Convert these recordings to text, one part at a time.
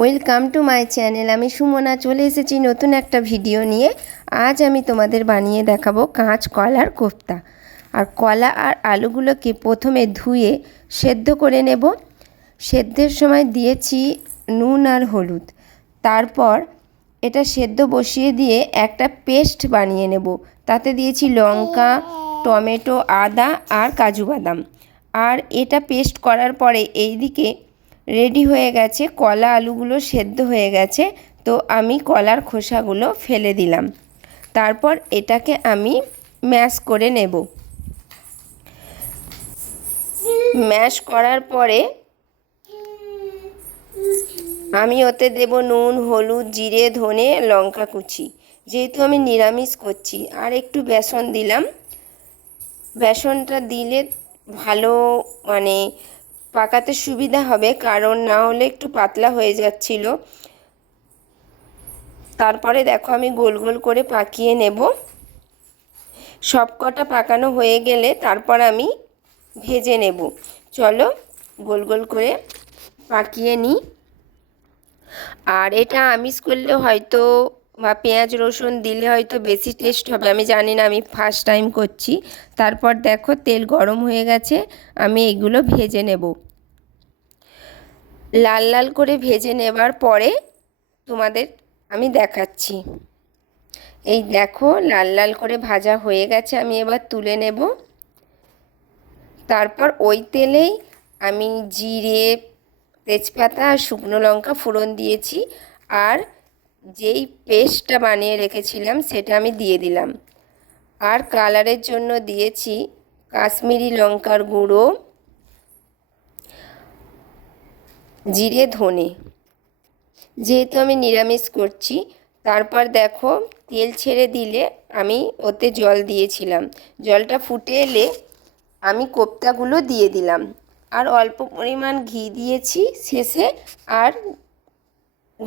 Welcome to my channel. আমি সুমনা, চলে এসেছি নতুন একটা ভিডিও নিয়ে। আজ আমি তোমাদের বানিয়ে দেখাবো কাঁচ, কলার কোফতা। আর কলা আর আলুগুলোকে প্রথমে ধুয়ে সেদ্ধ করে নেব। সেদ্ধের সময় দিয়েছি নুন আর হলুদ। তারপর এটা সেদ্ধ বসিয়ে দিয়ে একটা পেস্ট বানিয়ে নেব। তাতে দিয়েছি লঙ্কা, টমেটো, আদা আর কাজু বাদাম। আর এটা পেস্ট করার পরে এইদিকে রেডি হয়ে গেছে, কলা আলুগুলো সেদ্ধ হয়ে গেছে, তো আমি কলার খোসাগুলো ফেলে দিলাম। তারপর এটাকে আমি ম্যাশ করে নেব। ম্যাশ করার পরে আমি ওতে দেব নুন, হলুদ, জিরে, ধনে, লঙ্কা কুচি। যেহেতু আমি নিরামিষ করছি, আর একটু বেসন দিলাম। বেসনটা দিলে ভালো মানে পাকাতে সুবিধা হবে, কারণ না হলে একটু পাতলা হয়ে যাচ্ছিল। তারপরে দেখো আমি গোল গোল করে পাকিয়ে নেব। সব কটা পাকানো হয়ে গেলে তারপর আমি ভেজে নেব। চলো গোল গোল করে পাকিয়ে নিই। আর এটা আমিষ করলে হয়তো বা পেঁয়াজ রসুন দিলে হয়তো বেশি টেস্ট হবে। আমি জানি না, আমি ফার্স্ট টাইম করছি। তারপর দেখো তেল গরম হয়ে গেছে, আমি এগুলো ভেজে নেব। লাল লাল করে ভেজে নেবার পরে তোমাদের আমি দেখাচ্ছি। এই দেখো লাল লাল করে ভাজা হয়ে গেছে, আমি এবার তুলে নেব। তারপর ওই তেলেই আমি জিরে, তেজপাতা আর শুকনো লঙ্কা ফোড়ন দিয়েছি। আর যেই পেস্টটা বানিয়ে রেখেছিলাম, সেটা আমি দিয়ে দিলাম। আর কালারের জন্য দিয়েছি কাশ্মীরি লঙ্কার গুঁড়ো, জিরে, ধনে। যেহেতু আমি নিরামিষ করছি, তারপর দেখো তেল ছেড়ে দিলে আমি ওতে জল দিয়েছিলাম। জলটা ফুটে এলে আমি কোপ্তাগুলো দিয়ে দিলাম। আর অল্প পরিমাণ ঘি দিয়েছি শেষে, আর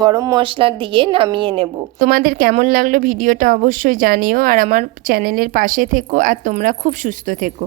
গরম মশলা দিয়ে নামিয়ে নেব। তোমাদের কেমন লাগল ভিডিওটা অবশ্যই জানিও আর আমার চ্যানেলের পাশে থেকো আর তোমরা খুব সুস্থ থেকো।